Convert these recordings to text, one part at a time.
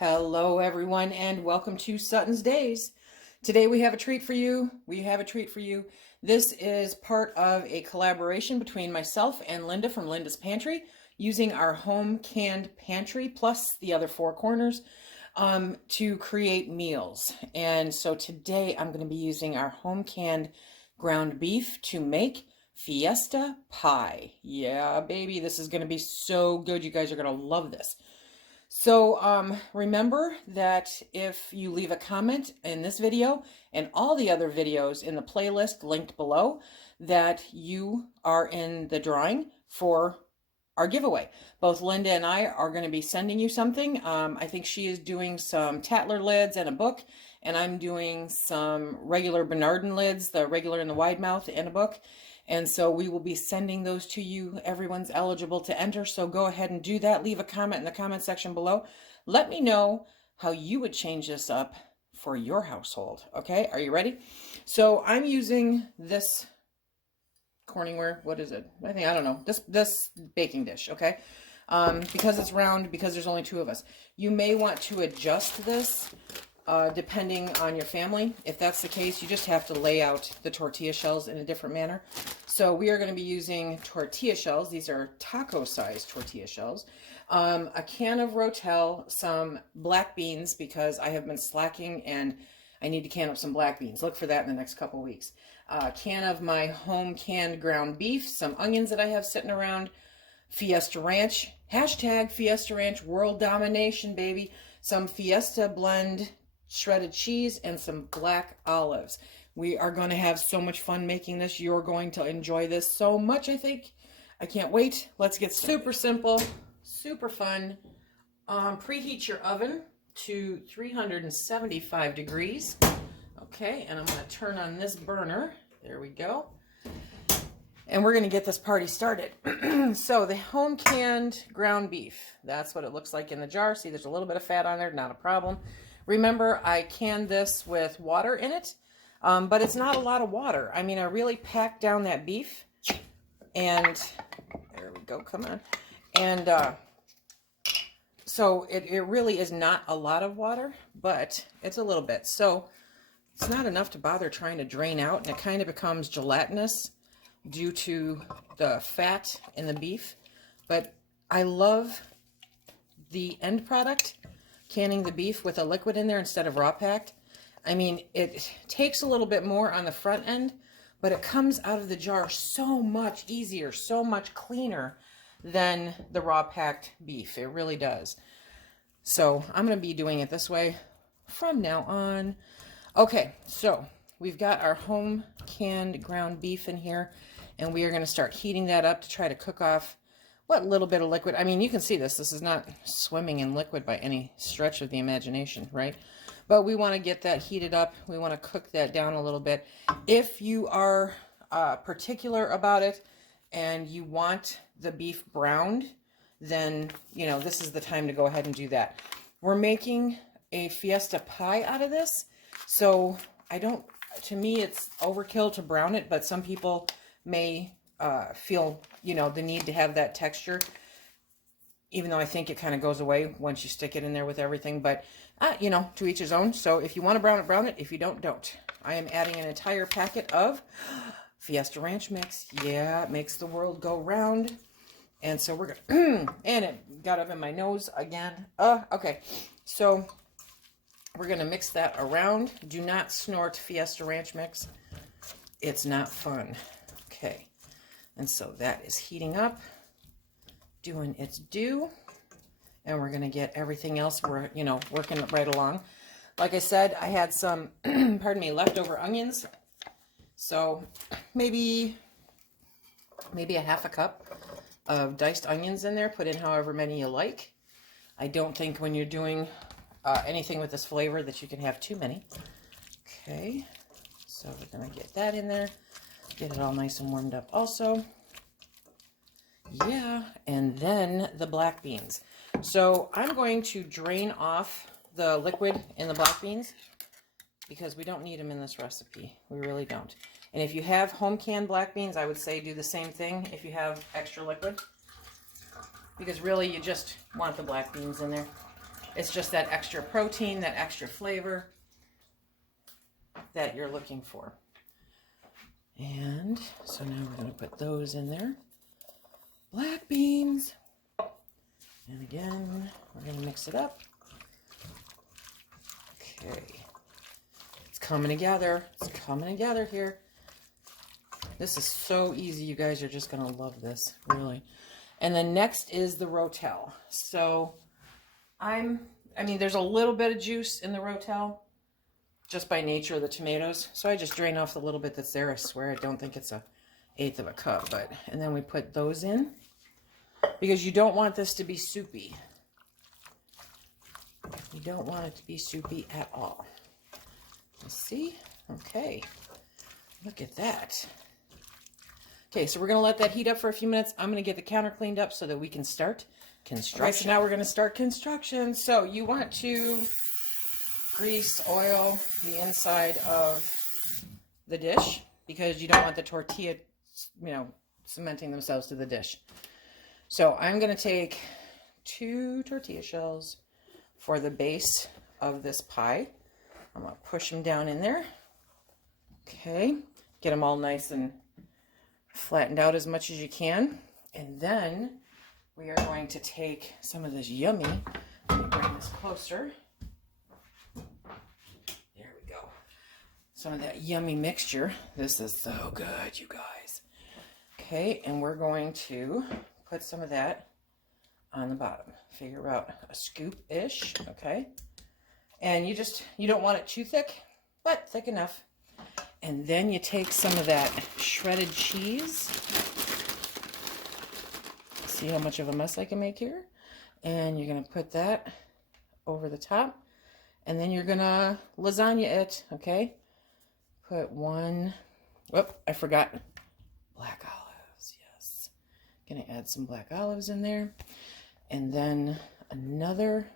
Hello everyone and welcome to SuttonsDaze. Today we have a treat for you. This is part of a collaboration between myself and Linda from Linda's Pantry using our home canned pantry plus the other four corners to create meals. And so today I'm going to be using our home canned ground beef to make Fiesta pie. Yeah, baby, this is going to be so good. You guys are going to love this. So remember that if you leave a comment in this video and all the other videos in the playlist linked below, that you are in the drawing for our giveaway. Both Linda and I are going to be sending you something. I think she is doing some Tatler lids and a book, and I'm doing some regular Bernardin lids, the regular and the wide mouth, and a book. And so we will be sending those to you. Everyone's eligible to enter, so go ahead and do that. Leave a comment in the comment section below. Let me know how you would change this up for your household. Okay, are you ready? So I'm using this Corningware. What is it? I don't know. This baking dish. Okay, because it's round. Because there's only two of us. You may want to adjust this. Depending on your family. If that's the case, you just have to lay out the tortilla shells in a different manner. So we are going to be using tortilla shells. These are taco-sized tortilla shells. A can of Rotel, some black beans because I have been slacking and I need to can up some black beans. Look for that in the next couple weeks. A can of my home canned ground beef, some onions that I have sitting around, Fiesta Ranch, hashtag Fiesta Ranch world domination, baby, some Fiesta blend shredded cheese, and some black olives. We are going to have so much fun making this. You're going to enjoy this so much, I think. I can't wait. Let's get started. Super simple, super fun. Preheat your oven to 375 degrees. Okay, and I'm going to turn on this burner. There we go. And we're going to get this party started. So the home canned ground beef, that's what it looks like in the jar. See, there's a little bit of fat on there, not a problem. Remember, I canned this with water in it, but it's not a lot of water. I mean, I really packed down that beef, and there we go, come on. And so it really is not a lot of water, but it's a little bit. So it's not enough to bother trying to drain out, and it kind of becomes gelatinous due to the fat in the beef. But I love the end product, canning the beef with a liquid in there instead of raw packed. I mean, it takes a little bit more on the front end, but it comes out of the jar so much easier, so much cleaner than the raw packed beef. It really does. So I'm going to be doing it this way from now on. Okay, so we've got our home canned ground beef in here, and we are going to start heating that up to try to cook off what little bit of liquid. I mean, you can see this. This is not swimming in liquid by any stretch of the imagination, right? But we want to get that heated up. We want to cook that down a little bit. If you are particular about it and you want the beef browned, then, you know, this is the time to go ahead and do that. We're making a Fiesta pie out of this. So to me, it's overkill to brown it, but some people may feel, you know, the need to have that texture, even though I think it kind of goes away once you stick it in there with everything. But, you know, to each his own. So if you want to brown it, brown it. If you don't, don't. I am adding an entire packet of Fiesta Ranch mix. Yeah, it makes the world go round. And so we're going to, and it got up in my nose again. Okay. So we're going to mix that around. Do not snort Fiesta Ranch mix. It's not fun. Okay. And so that is heating up, doing its due, and we're going to get everything else, you know, working right along. Like I said, I had some, pardon me, leftover onions. So maybe a half a cup of diced onions in there. Put in however many you like. I don't think when you're doing anything with this flavor that you can have too many. Okay, so we're going to get that in there. Get it all nice and warmed up also. Yeah, and then the black beans. So I'm going to drain off the liquid in the black beans because we don't need them in this recipe. We really don't. And if you have home canned black beans, I would say do the same thing if you have extra liquid. Because really you just want the black beans in there. It's just that extra protein, that extra flavor that you're looking for. And so now we're going to put those in there. Black beans. And again, we're going to mix it up. Okay. It's coming together. It's coming together here. This is so easy. You guys are just going to love this, really. And then next is the rotel. So I mean, there's a little bit of juice in the rotel just by nature of the tomatoes. So I just drain off the little bit that's there. I swear I don't think it's 1/8 of a cup, but, and then we put those in because you don't want this to be soupy. You don't want it to be soupy at all. Let's see. Okay. Look at that. Okay, so we're going to let that heat up for a few minutes. I'm going to get the counter cleaned up so that we can start construction. Right, so now we're going to start construction. So you want to grease, oil the inside of the dish because you don't want the tortilla, you know, cementing themselves to the dish. So I'm going to take 2 tortilla shells for the base of this pie. I'm going to push them down in there. Okay, get them all nice and flattened out as much as you can. And then we are going to take some of this yummy, let me bring this closer. There we go. Some of that yummy mixture. This is so good, you guys. Okay, and we're going to put some of that on the bottom. Figure out a scoop-ish, okay? And you don't want it too thick, but thick enough. And then you take some of that shredded cheese. See how much of a mess I can make here? And you're going to put that over the top. And then you're going to lasagna it, okay? Put 1, whoop, I forgot. Black olives, yes. Going to add some black olives in there. And then another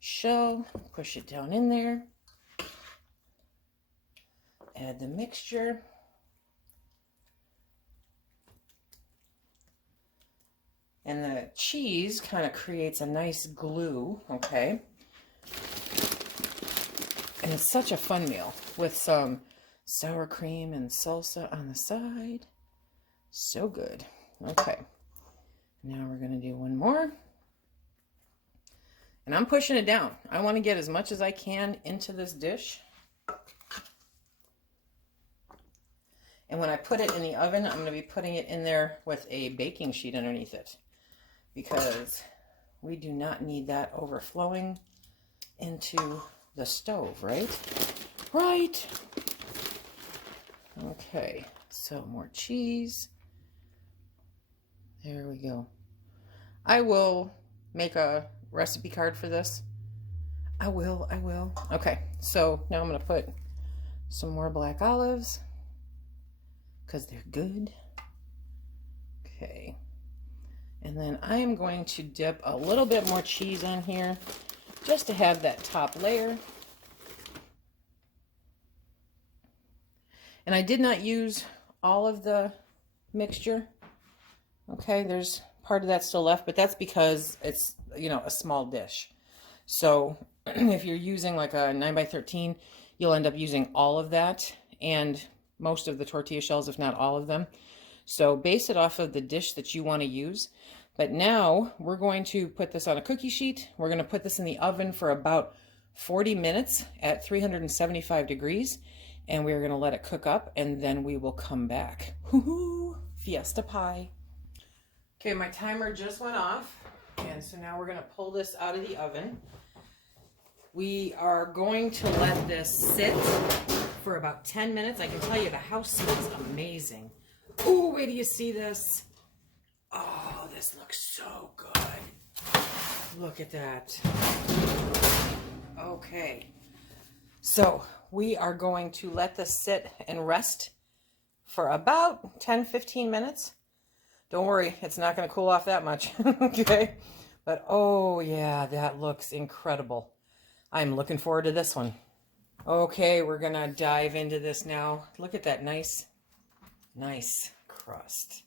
shell. Push it down in there. Add the mixture. And the cheese kind of creates a nice glue, okay? And it's such a fun meal with some sour cream and salsa on the side. So good. Okay. Now we're going to do one more. And I'm pushing it down. I want to get as much as I can into this dish. And when I put it in the oven, I'm going to be putting it in there with a baking sheet underneath it because we do not need that overflowing into the stove, right? Right. Okay, so more cheese. There we go. I will make a recipe card for this. I will. Okay, so now I'm going to put some more black olives, because they're good. Okay. And then I am going to dip a little bit more cheese on here just to have that top layer. And I did not use all of the mixture. Okay, there's part of that still left, but that's because it's, you know, a small dish. So if you're using like a 9x13, you'll end up using all of that and most of the tortilla shells, if not all of them. So base it off of the dish that you want to use. But now we're going to put this on a cookie sheet. We're going to put this in the oven for about 40 minutes at 375 degrees. And we're going to let it cook up and then we will come back. Woohoo! Fiesta pie. Okay, my timer just went off. And so now we're going to pull this out of the oven. We are going to let this sit for about 10 minutes. I can tell you the house smells amazing. Ooh, wait till you see this. Oh, this looks so good. Look at that. Okay. So we are going to let this sit and rest for about 10-15 minutes. Don't worry, it's not going to cool off that much. Okay. But oh yeah, that looks incredible. I'm looking forward to this one. Okay, we're gonna dive into this now. Look at that nice crust.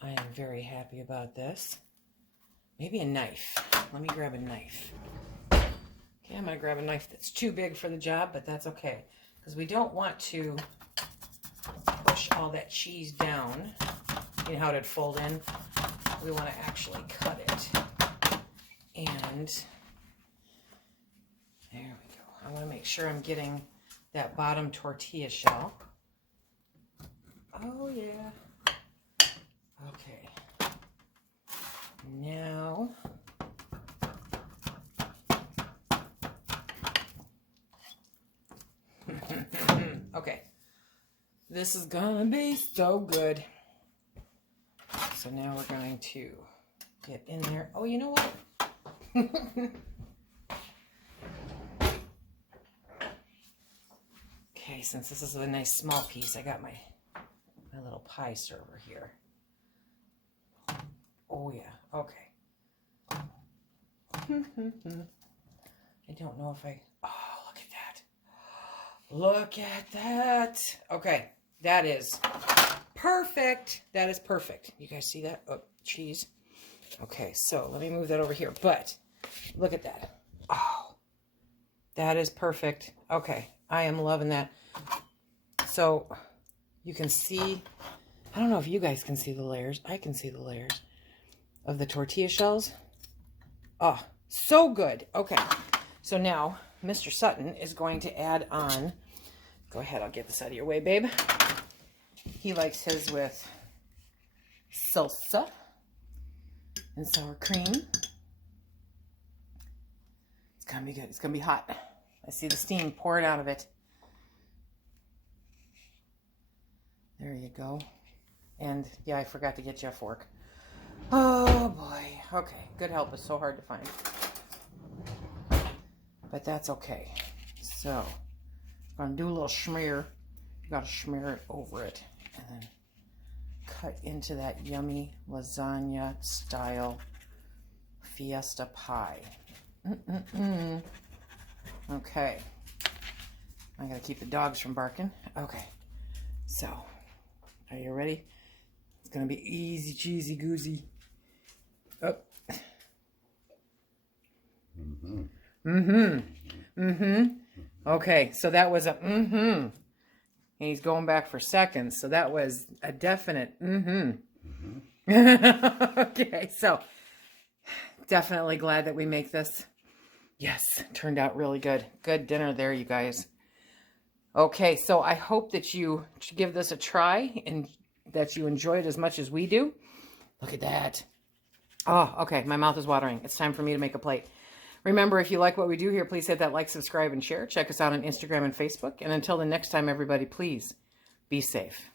I am very happy about this. Maybe a knife. Let me grab a knife. Yeah, I'm going to grab a knife that's too big for the job, but that's okay. Because we don't want to push all that cheese down. You know how it'd fold in? We want to actually cut it. And there we go. I want to make sure I'm getting that bottom tortilla shell. Oh, yeah. Okay. Now, okay. This is gonna be so good. So now we're going to get in there. Oh, you know what? Okay, since this is a nice small piece, I got my little pie server here. Oh yeah, okay. I don't know if I, oh, look at that. Look at that. Okay, that is perfect. That is perfect. You guys see that? Oh, cheese. Okay, so let me move that over here. But look at that. Oh, that is perfect. Okay, I am loving that. So you can see, I don't know if you guys can see the layers. I can see the layers of the tortilla shells. Oh, so good. Okay, so now Mr. Sutton is going to add on, go ahead, I'll get this out of your way, babe. He likes his with salsa and sour cream. It's gonna be good. It's gonna be hot. I see the steam pouring out of it. There you go. And yeah, I forgot to get you a fork. Oh boy. Okay, good help is so hard to find. But that's okay. So, I'm gonna do a little schmear. You gotta smear it over it. And then cut into that yummy lasagna style Fiesta pie. Okay. I gotta keep the dogs from barking. Okay. So, are you ready? It's gonna be easy, cheesy, goozy. Oh. Okay, so that was a and he's going back for seconds, so that was a definite Okay, so definitely glad that we make this. Yes, turned out really good. Good dinner there, you guys. Okay, so I hope that you give this a try and that you enjoy it as much as we do. Look at that. Oh, okay, my mouth is watering. It's time for me to make a plate. Remember, if you like what we do here, please hit that like, subscribe, and share. Check us out on Instagram and Facebook. And until the next time, everybody, please be safe.